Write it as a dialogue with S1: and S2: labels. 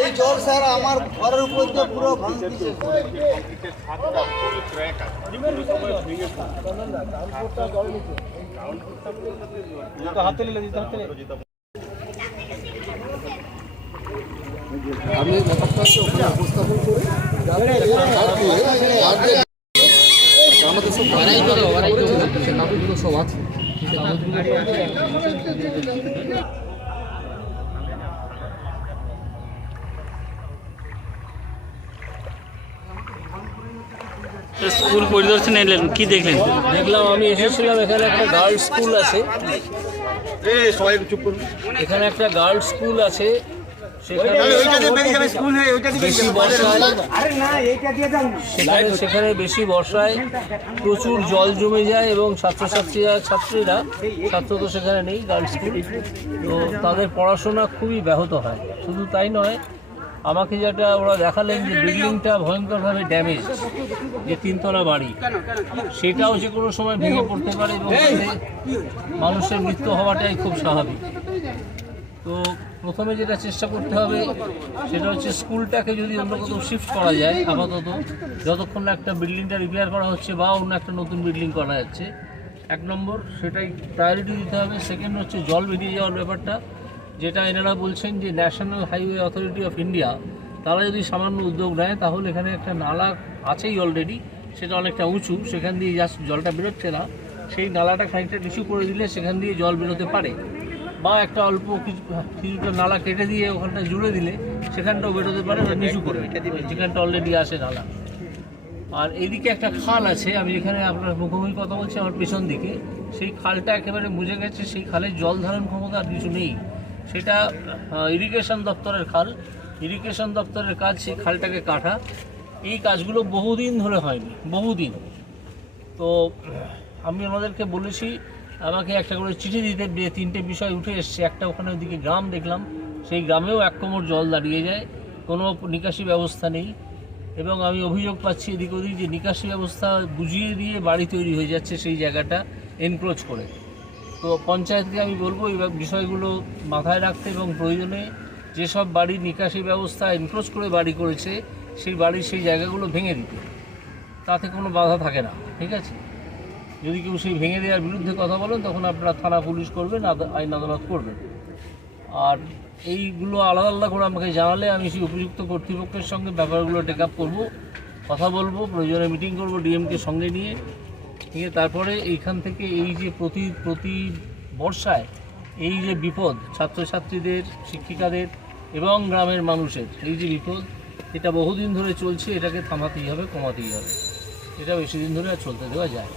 S1: এই জল স্যার আমার ঘরের উপর দিয়ে পুরো ভাঙতেছে।
S2: আপনি ব্যাপারটা উপস্থাপন করে। আমাদের সব কাগজগুলো করেছে, সে কাগজগুলো সব আছে।
S3: স্কুল পরিদর্শনে এলেন কি দেখলেন?
S4: দেখলাম আমি এসেছিলাম এখানে একটা গার্লস স্কুল আছে। এখানে একটা গার্লস স্কুল আছে। সেখানে বেশি বর্ষায় সেখানে সেখানে বেশি বর্ষায় প্রচুর জল জমে যায় এবং ছাত্রছাত্রীরা ছাত্রীরা ছাত্র তো সেখানে নেই গার্লস স্কুল তো তাদের পড়াশোনা খুবই ব্যাহত হয়। শুধু তাই নয় আমাকে যেটা ওরা দেখালেন যে বিল্ডিংটা ভয়ঙ্করভাবে ড্যামেজ যে তিনতলা বাড়ি সেটাও যে কোনো সময় ভেঙে পড়তে পারে এবং মানুষের মৃত্যু হওয়াটাই খুব স্বাভাবিক। তো প্রথমে যেটা চেষ্টা করতে হবে, সেটা হচ্ছে স্কুলটাকে যদি অন্য কোথাও শিফট করা যায়, আপাতত যতক্ষণ না একটা বিল্ডিংটা রিপেয়ার করা হচ্ছে বা অন্য একটা নতুন বিল্ডিং করা যাচ্ছে, এক নম্বর সেটাই প্রায়োরিটি দিতে হবে। সেকেন্ড হচ্ছে জল বেরিয়ে যাওয়ার ব্যাপারটা, যেটা এনারা বলছেন যে national highway authority of India তারা যদি সামান্য উদ্যোগ নেয়, তাহলে এখানে একটা নালা আছেই অলরেডি সেটা অনেকটা উঁচু, সেখান দিয়ে জাস্ট জলটা বেরোচ্ছে না। সেই নালাটা খানিকটা নিচু করে দিলে সেখান দিয়ে জল বেরোতে পারে। বা একটা অল্প কিছু কিছুটা নালা কেটে দিয়ে ওখানটা জুড়ে দিলে সেখানটাও বেরোতে পারে বা নিচু করে যেখানটা অলরেডি আসে নালা। আর এদিকে একটা খাল আছে, আমি যেখানে আপনার মুখোমুখি কথা বলছি, আমার পেছন দিকে। সেই খালটা একেবারে বুঝে গেছে, সেই খালের জল ধারণ ক্ষমতা আর কিছু নেই। সেটা ইরিগেশন দপ্তরের খাল। ইরিগেশন দপ্তরের কাজ সেই খালটাকে কাটা। এই কাজগুলো বহুদিন ধরে হয়নি, বহুদিন। তো আমি ওনাদেরকে বলেছি আমাকে একটা করে চিঠি দিতে তিনটে বিষয় উঠে এসছে। একটা ওখানে ওদিকে গ্রাম দেখলাম, সেই গ্রামেও এক কোমর জল দাঁড়িয়ে যায়, কোনো নিকাশি ব্যবস্থা নেই এবং আমি অভিযোগ পাচ্ছি এদিক ওদিক যে নিকাশি ব্যবস্থা বুঝিয়ে দিয়ে বাড়ি তৈরি হয়ে যাচ্ছে সেই জায়গাটা এনক্রোচ করে। তো পঞ্চায়েতকে আমি বলব এই বিষয়গুলো মাথায় রাখতে এবং প্রয়োজনে যেসব বাড়ির নিকাশি ব্যবস্থা এনক্রোচ করে বাড়ি করেছে, সেই বাড়ির সেই জায়গাগুলো ভেঙে দিতে। তাতে কোনো বাধা থাকে না, ঠিক আছে? যদি কেউ সেই ভেঙে দেওয়ার বিরুদ্ধে কথা বলেন, তখন আপনারা থানা পুলিশ করবেন আইন আদালত করবেন আর এইগুলো আলাদা আলাদা করে আমাকে জানালে আমি সেই উপযুক্ত কর্তৃপক্ষের সঙ্গে ব্যাপারগুলো টেক আপ করব, কথা বলব, প্রয়োজনে মিটিং করব ডিএমকে সঙ্গে নিয়ে নিয়ে তারপরে এইখান থেকে এই যে প্রতি প্রতি বর্ষায় এই যে বিপদ, ছাত্রছাত্রীদের, শিক্ষিকাদের এবং গ্রামের মানুষের, এই যে বিপদ, এটা বহুদিন ধরে চলছে, এটাকে থামাতেই হবে, কমাতেই হবে এটা বেশি দিন ধরে আর চলতে দেওয়া যায়।